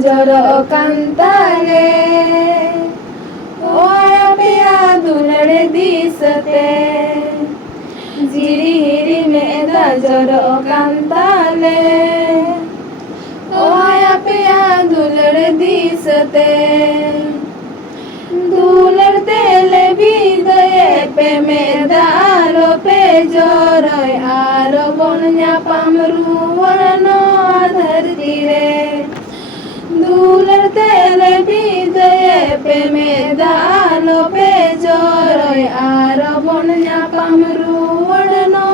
जरो कांताले ओया पिया दुलड़े दिसते जिरी हिरी में जरो कांताले ओया पिया दुलड़े दिसते दुलड़ते ले भी दये पे में दारो पे जोरोय आरो बोन्या पामरू वरनो धरती रे दुलड़ते ले भी दये पे में दारो पे जोरोय आरो बोन्या पामरू वरनो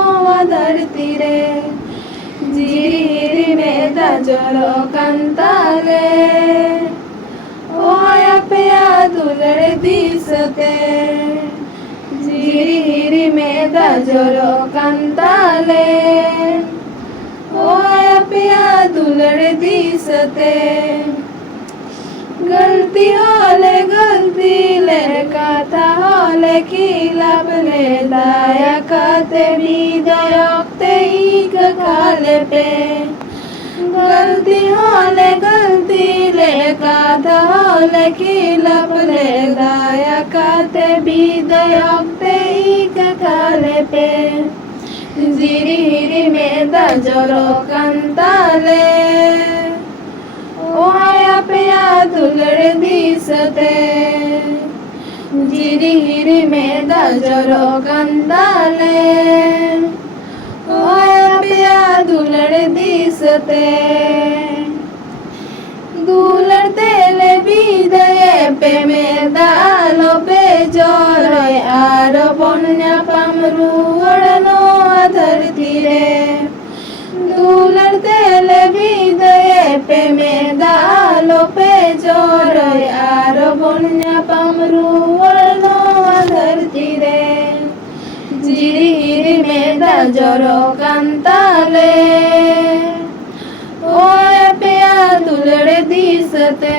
धरती रे जिरी में जरो कांताले ओया पिया दुलड़े दिसते जिरी हिरी में जरो कांताले ओया पिया दुलड़े दिसते गलती ले कथा होले खिलाफ ले दाया कते भी दयोक्ते ही काले पे गलती ले कथा होले खिलाफ ले दाया कते भी दयोक्ते ही काले पे जिरी हिरी में जरो कांताले ओया पिया दुलड़े दिसते जिरी हिरी में जरो कांताले ओया पिया दुलड़े दिसते दुलड़ते ले भी दये पे में दालो पे जोरोय आरो बोन्या पामरू वड़नो धरती रे दुलड़ते ले भी दये पे में दालो पे जोरोय आरो बोन्या पामरू वड़नो धरती रे जिरी हिरी में जरो कांताले ओया पिया दुलड़े दिसते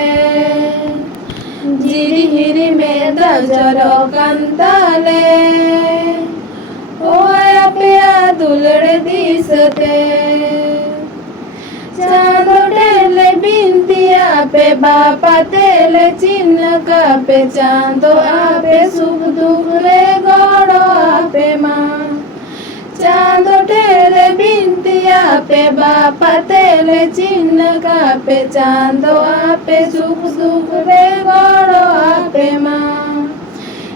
जिरी हिरी में जरो कांताले ओया पिया दुलड़े दिसते चांदो टेले बिंतिया पे बापा तेले चिन्ह का पे चांदो आपे सुख दुख रे गोड़ो आपे माँ चांदो टेले बिंतिया पे बापा तेले चिन्ह का पे चांदो आपे सुख दुख रे गोड़ो आपे माँ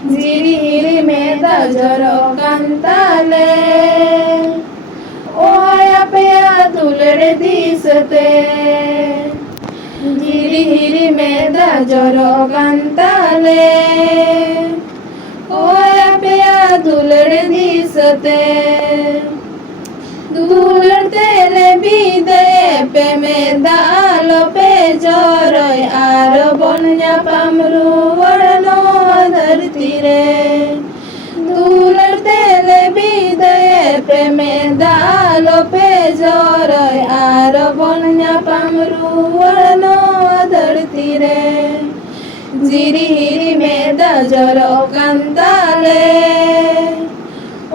जिरी हिरी में जरो कांताले ओया पिया दुलड़े दिसते जिरी हिरी में जरो कांताले ओया पिया दुलड़े दिसते दुलड़ते ले भी दये पे में दालो पे जोरोय आरो बोन्या पामरू वड़नो धरती रे दुलड़ते ले भी दये पे में दालो पे जोरोय आरो बोन्या पामरू वड़नो धरती रे जिरी हिरी में जरो कांताले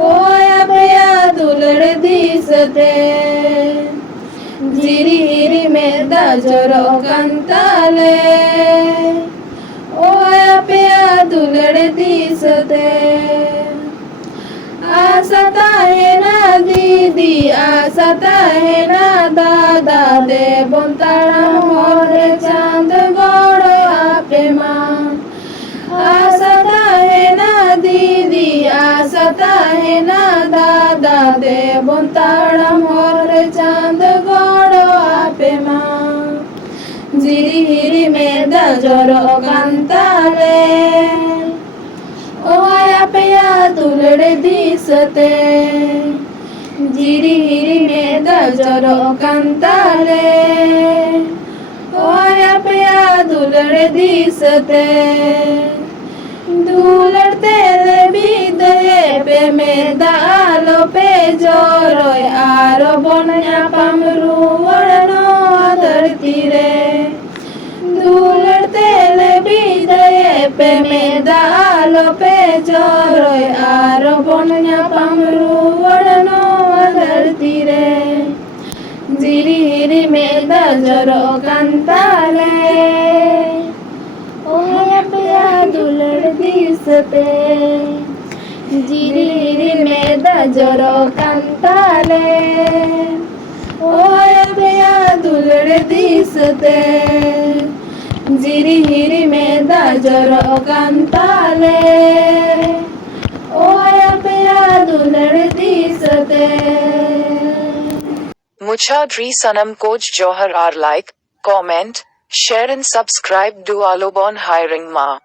ओया पिया दुलड़े दिसते जिरी हिरी में जरो कांताले ओया पिया दुलड़े दिसते आसता है ना दीदी आसता है ना दादा दे बोंताड़ा मोरे चांद गोड़ो आपे माँ आसता है ना दीदी आसता है ना दादा दे बोंताड़ा मोरे चांद गोड़ो आपे माँ जिरी हिरी में जरो कांताले ओया पिया दुलड़े दिसते जिरी हिरी में जरो कांताले ओया पिया दुलड़े दिसते दुलड़ते ले भी दये पे में दालो पे जोरोय आरो बोन्या पामरू वड़नो धरती रे दुलड़ते ले भी दये पे में दालो पे जोरोय आरो बोन्या पामरू वड़नो धरती रे जिरी हिरी में दजरो कंताले ओया पे दुलड़ दिस पे जिरी में दजरो कंताले ओया पे दुलड़ दिस ते जिरी में दजरो कंताले ओया पे दुलड़ दिस ते Muchadri Sanam Coach Johar are like, comment, share and subscribe to Alobon Hiring Ma.